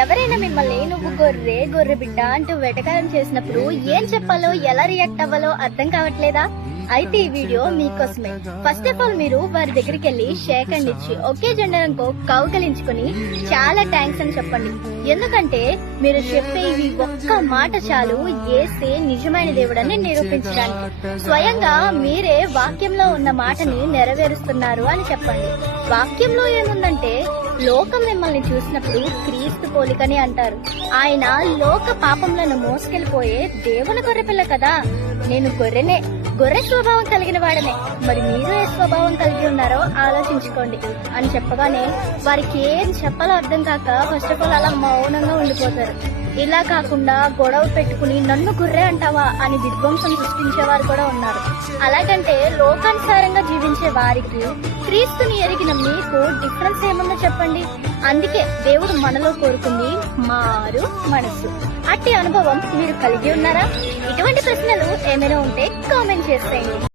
ఎవరైనా మిమ్మల్ని నువ్వు గొర్రె గొర్రె బిడ్డ అంటూ వెటకారం చేసినప్పుడు ఏం చెప్పాలో ఎలా రియాక్ట్ అవ్వాలో అర్థం కావట్లేదా? అయితే ఈ వీడియో మీకోసమే. ఫస్ట్ ఆఫ్ ఆల్ మీరు వారి దగ్గరికి వెళ్ళి షేక్ హ్యాండ్ ఇచ్చి ఒకే జెండర్కో కౌకలించుకుని చాలా థ్యాంక్స్ అని చెప్పండి. ఎందుకంటే మీరు చెప్పే ఈ ఒక్క మాట చాలు యేసే నిజమైన దేవుడని నిరూపించడానికి. స్వయంగా మీరే వాక్యంలో ఉన్న మాటని నెరవేరుస్తున్నారు అని చెప్పండి. వాక్యంలో ఏముందంటే లోకం మిమ్మల్ని చూసినప్పుడు క్రీస్తు పోలికని అంటారు. ఆయన లోక పాపంలను మోసుకెళ్లిపోయే దేవుని గొర్రెపిల్ల కదా. నేను గొర్రె స్వభావం కలిగిన వాడనే, మరి మీరు ఏ స్వభావం కలిగి ఉన్నారో ఆలోచించుకోండి అని చెప్పగానే వారికి ఏం చెప్పాలో అర్థం కాక ఫస్ట్ ఆఫ్ ఆల్ అలా మౌనంగా ఉండిపోతారు. ఇలా కాకుండా గొడవ పెట్టుకుని నన్ను గొర్రె అంటావా అని విధ్వంసం సృష్టించేవారు కూడా ఉన్నారు. అలాగంటే లోకానుసారంగా జీవించే వారికి క్రీస్తుని ఎరిగిన మీకు డిఫరెన్స్ ఏమన్నా చెప్పండి. అందుకే దేవుడు మనలో కోరుకుంది మారు మనసు. అట్టి అనుభవం మీరు కలిగి ఉన్నారా? ఇటువంటి ప్రశ్నలు ఏమైనా ఉంటే కామెంట్ చేసేయండి.